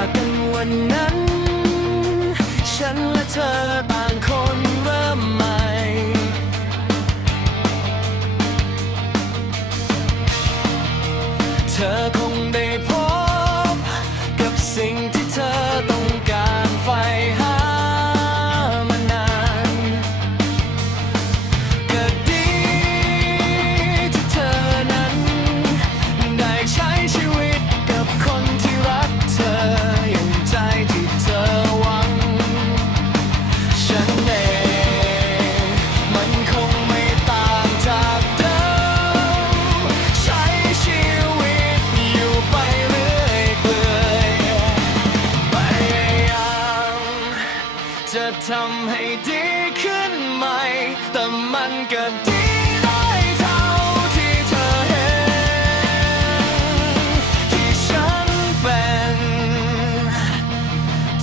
ากันวันนั้น ฉันและเธอ ทำให้ดีขึ้นใหม่ แต่มันก็ดีได้เท่าที่เธอเห็น ที่ฉันเป็น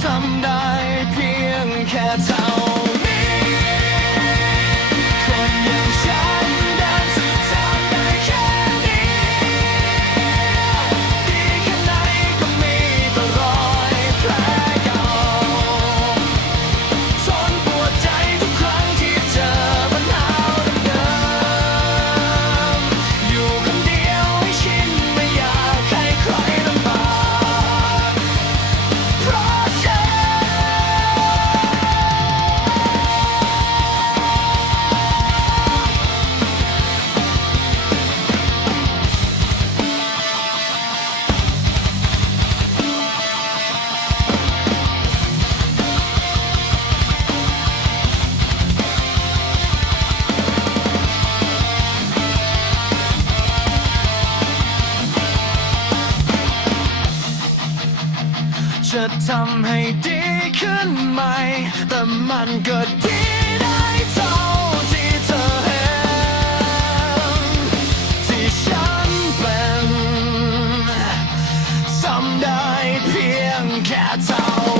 ทำได้เพียงแค่เท่า ทำให้ดีขึ้นไหม แต่มันก็ดีได้เท่าที่เธอเห็น ที่ฉันเป็นทำได้เพียงแค่เท่า